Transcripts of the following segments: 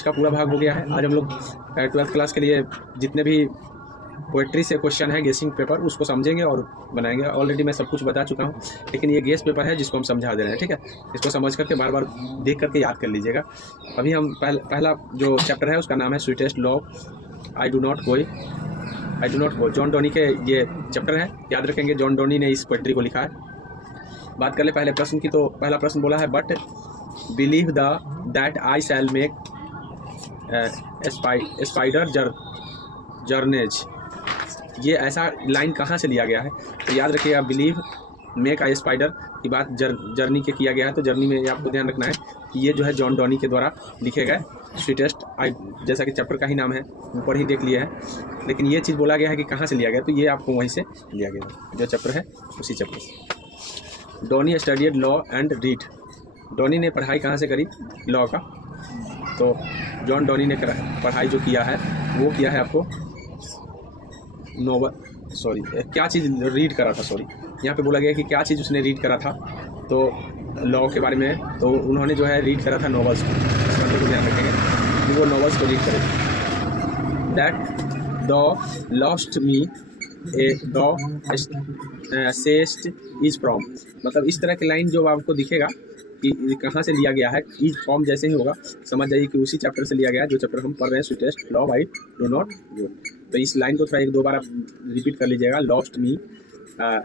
आज का पूरा भाग हो गया है। आज हम लोग 12th क्लास के लिए जितने भी पोएट्री से क्वेश्चन है गेसिंग पेपर उसको समझेंगे और बनाएंगे। ऑलरेडी मैं सब कुछ बता चुका हूँ, लेकिन ये गेस पेपर है जिसको हम समझा दे रहे हैं, ठीक है। इसको समझ करके बार बार देख करके याद कर लीजिएगा। अभी हम पहला जो चैप्टर है उसका नाम है sweetest love I do not go. John Donne के ये चैप्टर है, याद रखेंगे। जॉन डोनी ने इस पोएट्री को लिखा है। बात कर ले पहले प्रश्न की, तो पहला प्रश्न बोला है but believe that I shall make spider journeys. ये ऐसा लाइन कहाँ से लिया गया है, तो याद रखिएगा बिलीव मेक आई स्पाइडर की बात जर्नी के किया गया है। तो जर्नी में आपको ध्यान रखना है कि ये जो है जॉन डोनी के द्वारा लिखे गए स्वीटेस्ट आई, जैसा कि चैप्टर का ही नाम है, ऊपर ही देख लिया है। लेकिन ये चीज़ बोला गया है कि कहाँ से लिया गया, तो ये आपको वहीं से लिया गया जो चैप्टर है उसी चैप्टर से। Donne studied law and read. Donne ने पढ़ाई कहाँ से करी, लॉ का। तो जॉन डोनी ने पढ़ाई जो किया है वो किया है आपको क्या चीज़ रीड करा था, यहाँ पे बोला गया कि क्या चीज़ उसने रीड करा था, तो लॉ के बारे में। तो उन्होंने जो है रीड करा था नॉवेल्स को, इसका ध्यान रखेंगे कि वो नॉवेल्स को रीड करें। That the last minstrel is from, मतलब इस तरह की लाइन जो आपको दिखेगा कि कहाँ से लिया गया है, इज फ्रॉम जैसे ही होगा समझ जाइए कि उसी चैप्टर से लिया गया है जो चैप्टर हम पढ़ रहे हैं sweetest love I do not गो। तो इस लाइन को थोड़ा एक दो बार आप रिपीट कर लीजिएगा। लॉस्ट मी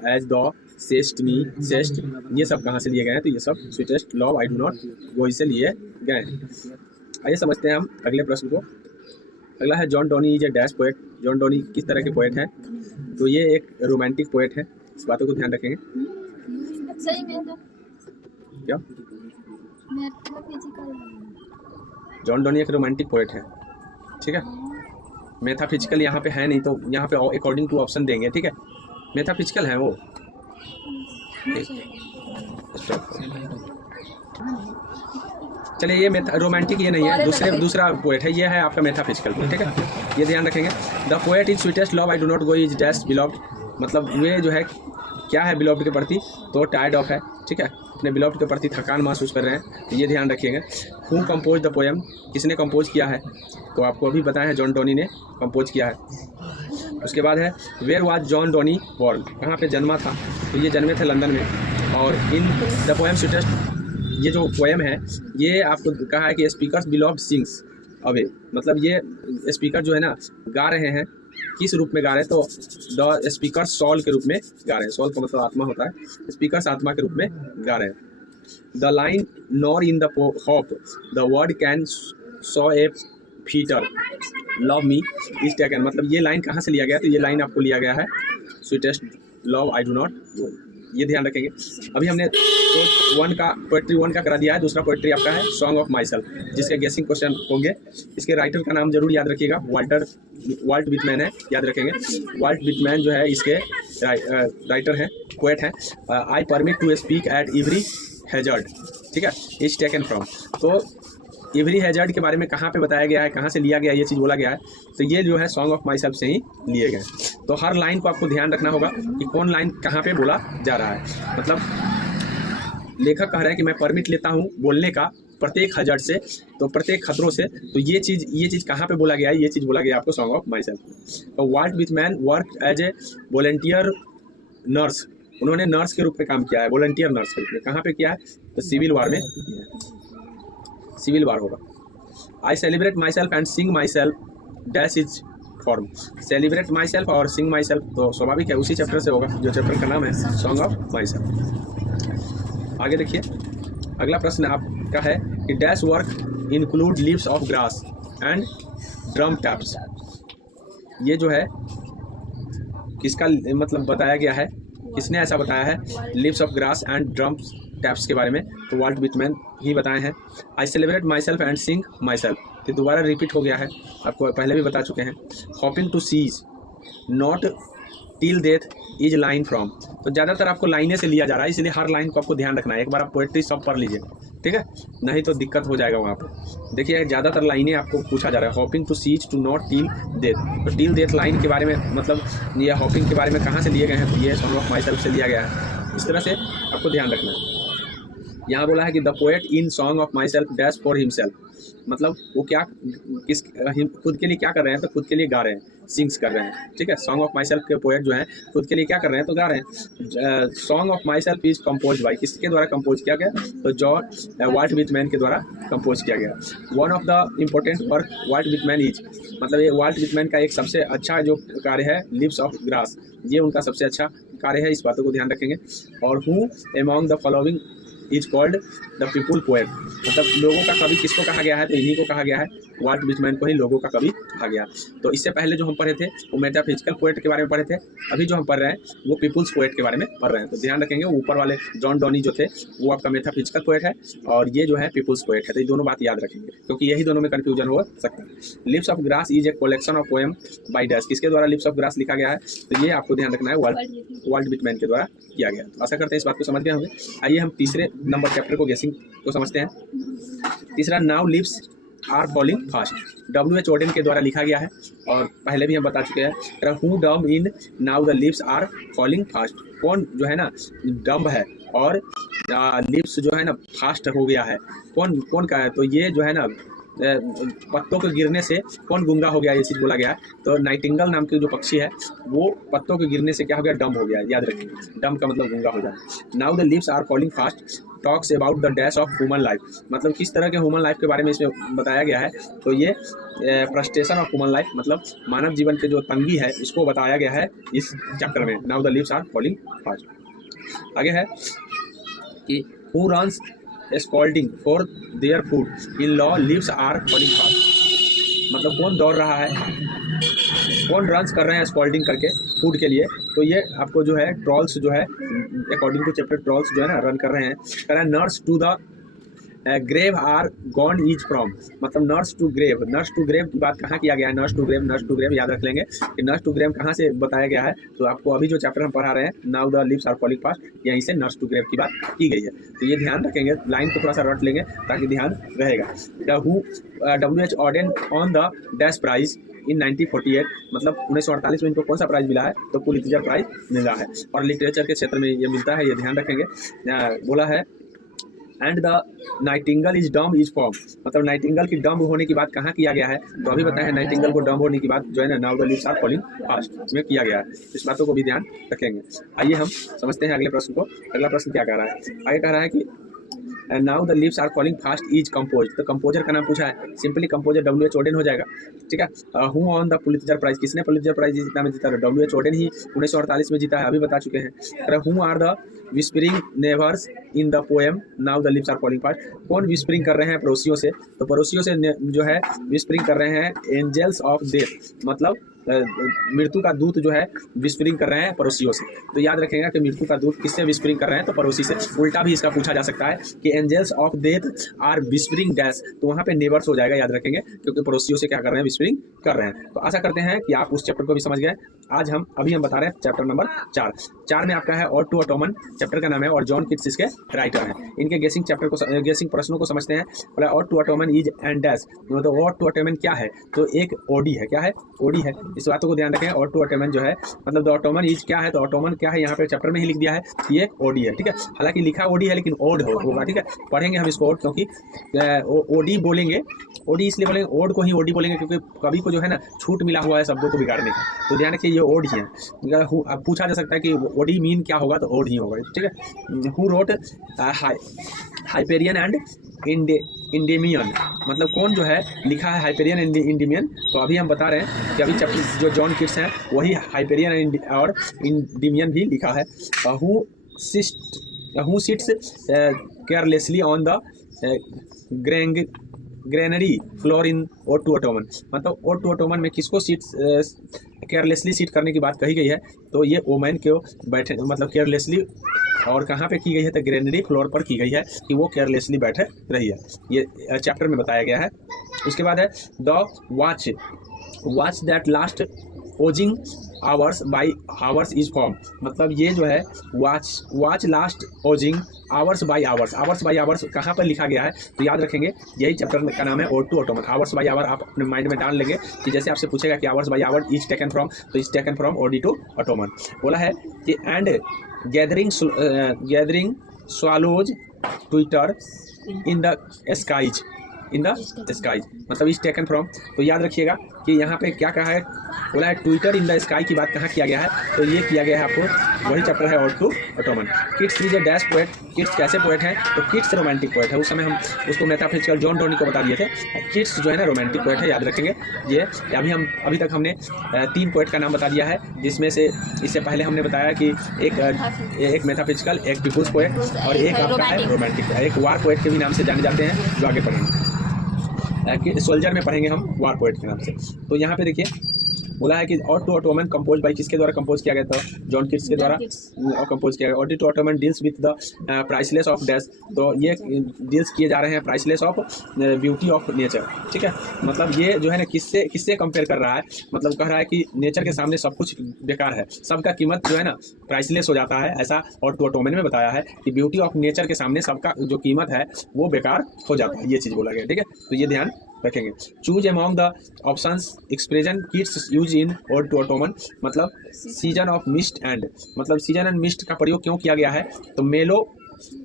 एज द सेस्ट मी सेस्ट, ये सब कहाँ से लिए गए हैं, तो ये सब sweetest love I do not गो से लिए गए हैं। आइए समझते हैं हम अगले प्रश्न को। अगला है John Donne is a dash poet. John Donne किस तरह के पोएट हैं, तो ये एक रोमांटिक पोएट है। इस बातों को ध्यान रखेंगे। क्या जॉन डोनी एक रोमांटिक पोएट है, ठीक है। मेथाफिजिकल यहाँ पे है नहीं, तो यहाँ पे अकॉर्डिंग टू ऑप्शन देंगे, ठीक है। मेथाफिजिकल है वो। चलिए ये रोमांटिक ये नहीं है, दूसरा पोएट है, ये है आपका मेथाफिजिकल, ठीक है। ये ध्यान रखेंगे। The poet is sweetest love I do not go is dash beloved, मतलब वे जो है क्या है बिलव्ड के प्रति, तो टायर्ड ऑफ है, ठीक है। अपने बिलव्ड के प्रति थकान महसूस कर रहे हैं, तो ये ध्यान रखिएगा। हु कंपोज द पोएम, किसने कंपोज किया है, तो आपको अभी बताया है जॉन डोनी ने कंपोज किया है। उसके बाद है where was John Donne born, कहाँ पे जन्मा था, तो ये जन्मे थे लंदन में। और इन द पोएम स्वीटेस्ट, ये जो पोएम है ये आपको कहा है कि स्पीकर्स बिलव्ड सिंग्स अवे, मतलब ये स्पीकर जो है ना गा रहे हैं, किस रूप में गा रहे हैं, तो द स्पीकर सॉल के रूप में गा रहे हैं। सॉल का मतलब आत्मा होता है, स्पीकर्स आत्मा के रूप में गा रहे हैं। The line nor in the hope the word can saw a fitter love me is taken, मतलब ये लाइन कहाँ से लिया गया, तो ये लाइन आपको लिया गया है sweetest love I do not गो, ये ध्यान रखेंगे। अभी हमने पोएट्री 1 का करा दिया है। दूसरा पोएट्री आपका है सॉन्ग ऑफ माई सेल्फ, जिसके गेसिंग क्वेश्चन होंगे। इसके राइटर का नाम जरूर याद रखिएगा, वाल्ट विटमैन है, याद रखेंगे। वाल्ट विटमैन जो है इसके राइटर हैं, पोएट हैं। I permit to speak at every hazard, ठीक है, इज टेकन फ्रॉम। तो एवरी हैजर्ड के बारे में कहाँ पे बताया गया है, कहाँ से लिया गया है, ये चीज़ बोला गया है, तो ये जो है सॉन्ग ऑफ माई सेल्फ से ही लिए गए। तो हर लाइन को आपको ध्यान रखना होगा कि कौन लाइन कहाँ पे बोला जा रहा है। मतलब लेखक कह रहा है कि मैं परमिट लेता हूँ बोलने का प्रत्येक हजर्ड से, तो प्रत्येक खतरों से, तो ये चीज़ कहाँ पे बोला गया है, ये चीज़ बोला गया आपको सॉन्ग ऑफ माई सेल्फ। तो Walt Whitman work as a volunteer nurse, उन्होंने नर्स के रूप में काम किया है, वॉलंटियर नर्स के रूप में। कहाँ पे किया है, तो सिविल वार में, सिविल वार होगा। I celebrate my self and Singh my self dash is form, celebrate my self और सिंग माई सेल्फ तो स्वाभाविक है उसी चैप्टर से होगा जो चैप्टर का नाम है सॉन्ग ऑफ माई सेल्फ। आगे देखिए अगला प्रश्न आपका है कि dash work include leaves of grass and drum taps, ये जो है किसका मतलब बताया गया है, किसने ऐसा बताया है leaves of grass and drum taps के बारे में, तो वाल्ट विटमैन ही बताए हैं। I celebrate my self and Singh my self, तो दोबारा रिपीट हो गया है, आपको पहले भी बता चुके हैं। Hoping to cease not till death is line from, तो ज़्यादातर आपको लाइने से लिया जा रहा है, इसलिए हर लाइन को आपको ध्यान रखना है। एक बार आप पोएट्री सब पढ़ लीजिए, ठीक है, नहीं तो दिक्कत हो जाएगा वहाँ पर। देखिए ज़्यादातर लाइनें आपको पूछा जा रहा है। Hoping to cease to not till death, तो टिल डेथ लाइन के बारे में, मतलब ये हॉपिंग के बारे में कहाँ से लिए गए हैं, तो ये सॉन्ग ऑफ माई सेल्फ से लिया गया है। इस तरह से आपको ध्यान रखना है। यहाँ बोला है कि the poet in song of my self dash for himself, मतलब वो क्या किस खुद के लिए क्या कर रहे हैं, तो खुद के लिए गा रहे हैं, सिंग्स कर रहे हैं, ठीक है। सॉन्ग ऑफ माई सेल्फ के पोएट जो हैं खुद के लिए क्या कर रहे हैं, तो गा रहे हैं। Song of my self is compose by, किसके द्वारा कंपोज किया गया, तो जॉन वाल्ट विटमैन के द्वारा कंपोज किया गया। One of the important work Walt Whitman is, मतलब ये वाल्ट विटमैन का एक सबसे अच्छा जो कार्य है लिव्स ऑफ ग्रास, ये उनका सबसे अच्छा कार्य है, इस बातों को ध्यान रखेंगे। और who among the following is called the people poet, मतलब लोगों का कवि किसको कहा गया है, तो इन्हीं को कहा गया है, वाल्ट विटमैन को ही लोगों का कवि कहा गया। तो इससे पहले जो हम पढ़े थे वो मेटाफिजिकल पोएट के बारे में पढ़े थे, अभी जो हम पढ़ रहे हैं वो पीपुल्स पोएट के बारे में पढ़ रहे हैं। तो ध्यान रखेंगे, ऊपर वाले जॉन डॉनी जो थे वो आपका मेटाफिजिकल पोएट है और ये जो है पीपुल्स पोएट है, तो ये दोनों बात याद रखेंगे क्योंकि यही दोनों में कन्फ्यूजन हो सकता है। Lips of grass is a collection of poem by dash, किसके द्वारा लिप्स ऑफ ग्रास लिखा गया है, तो ये आपको ध्यान रखना है वाल्ट विटमैन के द्वारा किया गया। तो आशा करते हैं इस बात को समझ गए होंगे। आइए हम तीसरे नंबर चैप्टर को गेसिंग को समझते हैं। तीसरा, now lips are falling fast, W.H. Auden के द्वारा लिखा गया है और पहले भी हम बता चुके हैं। Who dumb in now the lips are falling fast, कौन जो है ना डम्ब है और लिप्स जो है ना फास्ट हो गया है, कौन कौन का है, तो ये जो है ना पत्तों के गिरने से कौन गूंगा हो गया, ये चीज़ बोला गया है। तो नाइटिंगल नाम की जो पक्षी है वो पत्तों के गिरने से क्या हो गया, डम हो गया, याद रखिए, डम का मतलब गूंगा हो जाना। Now the lips are falling fast talks about the dash of human life, मतलब किस तरह के ह्यूमन लाइफ के बारे में इसमें बताया गया है, तो ये फ्रस्ट्रेशन ऑफ ह्यूमन लाइफ, मतलब मानव जीवन के जो तंगी है इसको बताया गया है इस चैप्टर में। Now the lips are falling fast. आगे है कि who runs scolding for their food in law lives are falling fast, मतलब कौन दौड़ रहा है, कौन रन्स कर रहे हैं स्कॉल्डिंग करके फूड के लिए, तो ये आपको जो है ट्रॉल्स जो है अकॉर्डिंग टू चैप्टर ट्रॉल्स जो है ना रन कर रहे हैं। Nurse to the grave are gone is from, मतलब नर्स टू ग्रेव की बात कहाँ किया गया है, नर्स टू ग्रेव याद रख लेंगे कि नर्स टू ग्रेव कहाँ से बताया गया है, तो आपको अभी जो चैप्टर हम पढ़ा रहे हैं now the lips are falling fast, यहीं से नर्स टू ग्रेव की बात की गई है। तो ये ध्यान रखेंगे, लाइन को थोड़ा सा रट लेंगे ताकि ध्यान रहेगा। W.H. Auden won the dash prize in 1948, मतलब 1948 में इनको कौन सा प्राइज मिला है, तो पुलित्जर प्राइज मिला है और लिटरेचर के क्षेत्र में ये मिलता है, ये ध्यान रखेंगे। बोला है and the Nightingale is dumb is form, मतलब नाइटिंगल की डम होने की बात कहाँ किया गया है, तो अभी बताया है नाइटिंगल को डम होने की बात जो है ना now the lips are falling fast में किया गया है, इस बातों को भी ध्यान रखेंगे। आइए हम समझते हैं अगले प्रश्न को। अगला प्रश्न क्या कह रहा है, आगे कह रहा है कि now the lips are falling fast is compose, तो कंपोजर का नाम पूछा है, सिंपली कंपोजर W.H. ऑडेन हो जाएगा, ठीक है। Who won the Pulitzer prize, किसने पुलित्जर प्राइज जीता में जीता, W.H. ऑडेन ही 1948 में जीता है, अभी बता चुके हैं। Who are the whispering neighbours in the poem now the lips are falling fast, कौन विस्परिंग कर रहे हैं पड़ोसियों से, तो पड़ोसियों से जो है विस्परिंग कर रहे हैं एंजल्स ऑफ डेथ, मतलब मृत्यु का दूत जो है विस्परिंग कर रहे हैं पड़ोसियों से। तो याद रखेगा कि मृत्यु का दूत किससे विस्परिंग कर रहे हैं, तो पड़ोसी से। उल्टा भी इसका पूछा जा सकता है कि angels of death are whispering dash, तो वहाँ पे नेबर्स हो जाएगा, याद रखेंगे, क्योंकि पड़ोसियों से क्या कर रहे हैं, विस्परिंग कर रहे हैं। तो आशा करते हैं कि आप उस चैप्टर को भी समझ गए। आज हम बता रहे हैं चैप्टर नंबर 4 में आपका है ऑड टू ऑटोमन, चैप्टर का नाम है, और जॉन किट्स इसके राइटर हैं। इनके गेसिंग प्रश्नों को समझते हैं। बोला ode to autumn is and dash, मतलब ऑड टू ऑटोमन क्या है, तो एक ओडी है, क्या है, ओडी है, इस बातों को ध्यान रखें। ऑड टू ऑटोमन जो है मतलब द ऑटोमन इज क्या है, तो ऑटोमन क्या है, यहाँ पे चैप्टर में ही लिख दिया है, ये ओडी है, ठीक है। हालांकि लिखा ओडी है लेकिन ओड होगा, ठीक है, पढ़ेंगे हम इसको ओड, क्योंकि ओडी बोलेंगे, ओडी इसलिए बोलेंगे, ओड को ही ओडी बोलेंगे क्योंकि कवि को जो है ना छूट मिला हुआ है शब्दों को बिगाड़ने का, तो ध्यान रखिए ये ओड ही है। अब पूछा जा सकता है कि ओडी मीन क्या होगा, तो ओड ही होगा, ठीक है। हु रोट हाइपेरियन एंड इंडेमियन, मतलब कौन जो है लिखा है हाइपेरियन एंड इंडेमियन, तो अभी हम बता रहे हैं कि अभी चैप्टर जो जॉन किट्स हैं वही हाइपेरियन और इंडेमियन भी लिखा है। Who sits carelessly on the granary floor in ode to autumn, मतलब ओड टू ऑटोमन में किसको केयरलेसली सीट करने की बात कही गई है, तो ये ओमैन को बैठे, मतलब केयरलेसली, और कहाँ पे की गई है, तो ग्रेनरी फ्लोर पर की गई है कि वो केयरलेसली बैठे रही है, ये चैप्टर में बताया गया है। उसके बाद है the watch that last Ojing hours by hours is form, मतलब ये जो है watch last Ojing hours by hours कहाँ पर लिखा गया है, तो याद रखेंगे यही चैप्टर का नाम है ode to autumn. Hours by hour आप अपने माइंड में डाल लेंगे कि जैसे आपसे पूछेगा कि hours by hour is taken from, तो is taken from ode to autumn. बोला है कि and gathering swallows twitter in the skies, in the skies मतलब इज टेकन फ्रॉम। तो याद रखिएगा कि यहाँ पे क्या कहा है, बोला है ट्विटर इन द स्काई की बात कहाँ किया गया है, तो ये किया गया है आपको वही चैप्टर है auto autumn. Keats is a dash poet, Keats कैसे पोएट हैं, तो किट्स रोमांटिक पोएट है। उस समय हम उसको मेटाफिजिकल जॉन डोनी को बता दिए थे। किट्स जो है ना रोमांटिक पोएट है, याद रखेंगे ये। अभी तक हमने 3 पोएट का नाम बता दिया है, जिसमें से इससे पहले हमने बताया कि एक मेटाफिजिकल, एक पीपुल्स पोएट और एक आपका है रोमांटिक, एक वार पोएट के भी नाम से जाने जाते हैं, जो आगे पढ़ेंगे कि सोल्जर में पढ़ेंगे हम वार पोएट के नाम से। तो यहाँ पे देखिए बोला है कि ऑटो ऑटोमन कंपोज बाई, किसके द्वारा कंपोज किया गया था, जॉन किट्स के द्वारा कंपोज किया गया। Auto Ottoman deals with the priceless of dash, तो ये डील्स किए जा रहे हैं priceless of beauty of nature, ठीक है। मतलब ये जो है ना किससे कंपेयर कर रहा है, मतलब कह रहा है कि नेचर के सामने सब कुछ बेकार है, सबका कीमत जो है ना प्राइसलेस हो जाता है। ऐसा ऑटो ऑटोमन में बताया है कि ब्यूटी ऑफ नेचर के सामने सबका जो कीमत है वो बेकार हो जाता है, ये चीज़ बोला गया, ठीक है। तो ये ध्यान रखेंगे। Choose among the options expression Keats use in ode to autumn, मतलब सीजन ऑफ मिस्ट एंड, मतलब सीजन एंड मिस्ट का प्रयोग क्यों किया गया है, तो मेलो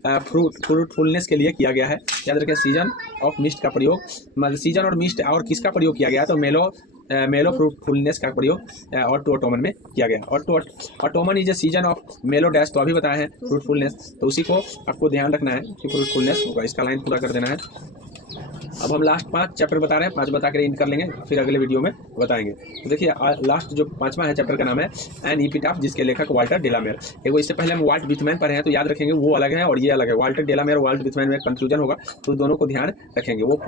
फ्रूटफुलनेस के लिए किया गया है। याद रखें सीजन ऑफ मिस्ट का प्रयोग, मतलब सीजन और मिस्ट और किसका प्रयोग किया गया है, तो मेलो फ्रूटफुलनेस का प्रयोग और टू ऑटोमन में किया गया। और to autumn is a season of mellow dash, तो अभी बताए हैं फ्रूटफुलनेस, तो उसी को आपको ध्यान रखना है कि फ्रूटफुलनेस होगा, इसका लाइन पूरा कर देना है। अब हम लास्ट 5 चैप्टर बता रहे हैं, 5 बता कर इन कर लेंगे, फिर अगले वीडियो में बताएंगे। तो देखिए लास्ट जो 5वां है चैप्टर का नाम है एन एपिटाफ, जिसके लेखक वाल्टर डेलामेयर। देखो इससे पहले हम वाल्ट विथमैन पढ़े हैं, तो याद रखेंगे वो अलग है और ये अलग है। वाल्टर डेलामेयर और वाल्ट विथमैन में कंफ्यूजन होगा, तो दोनों को ध्यान रखेंगे। वो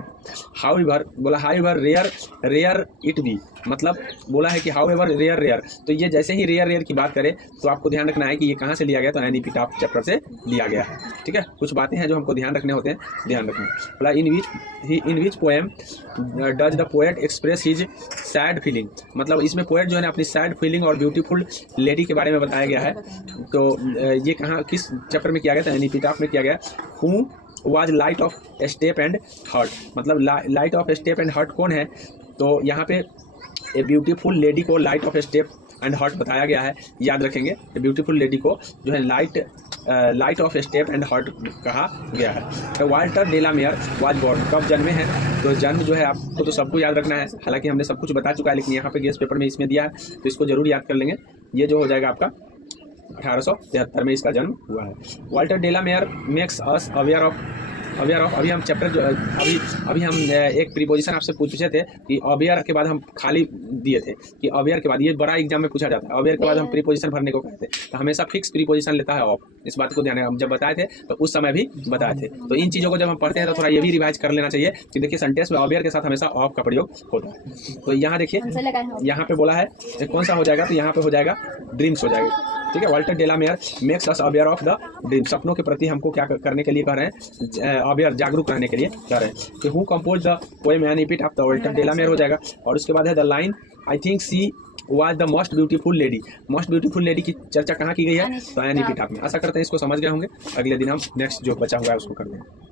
हाउएवर बोला, हाउएवर रेयर इट बी, मतलब बोला है कि हाउएवर रेयर, तो ये जैसे ही रेयर की बात करें तो आपको ध्यान रखना है कि ये कहाँ से लिया गया, तो एन एपिटाफ चैप्टर से लिया गया है, ठीक है। कुछ बातें हैं जो हमको ध्यान रखने होते हैं, ध्यान रखना। बोला in which poem does the poet express his sad feeling, मतलब इसमें पोएट जो है ना अपनी सैड फीलिंग और ब्यूटीफुल लेडी के बारे में बताया गया है। तो ये कहाँ किस चैप्टर में किया गया था, एन एपिटाफ में किया गया। Who was light of step and heart, मतलब light of step and heart कौन है, तो यहाँ पे ए ब्यूटीफुल लेडी को light of step and heart बताया गया है, याद रखेंगे। ब्यूटीफुल लेडी को जो है light of step and heart कहा गया है। तो वाल्टर डेलामेयर वाज बॉर्न, कब जन्मे हैं, तो जन्म जो है आपको तो सबको याद रखना है, हालांकि हमने सब कुछ बता चुका है, लेकिन यहाँ पे गेस्ट पेपर में इसमें दिया है, तो इसको जरूर याद कर लेंगे। ये जो हो जाएगा आपका 1873 में इसका जन्म हुआ है। Walter de la Mare makes us aware of, अभी हम चैप्टर जो अभी हम एक प्रीपोजिशन आपसे पूछे थे कि अवेयर के बाद हम खाली दिए थे कि अवेयर के बाद, ये बड़ा एग्जाम में पूछा जाता है, अवेयर के बाद हम प्रीपोजिशन भरने को कहते हैं, तो हमेशा फिक्स प्रीपोजिशन लेता है ऑफ। इस बात को ध्यान है, हम जब बताए थे तो उस समय भी बताए थे। तो इन चीज़ों को जब हम पढ़ते हैं तो थोड़ा ये भी रिवाइज कर लेना चाहिए कि देखिए सेंटेंस में अवेयर के साथ हमेशा ऑफ का प्रयोग होता है। तो यहाँ देखिए यहाँ पे बोला है कौन सा हो जाएगा, तो यहाँ पे हो जाएगा ड्रीम्स हो जाएगा, ठीक है। Walter de la Mare makes us aware of the dream, सपनों के प्रति हमको क्या करने के लिए कह रहे हैं, अवेयर जागरूक रहने के लिए कह रहे हैं। कि who compose the poem an epitaph, तो वाल्टर डेलामेयर हो जाएगा। और उसके बाद है the line I think she was the most beautiful lady, most beautiful lady की चर्चा कहाँ की गई है, तो एन एपिटाफ में। आशा करते हैं इसको समझ गए होंगे। अगले दिन हम नेक्स्ट जो बचा हुआ है उसको कर देंगे।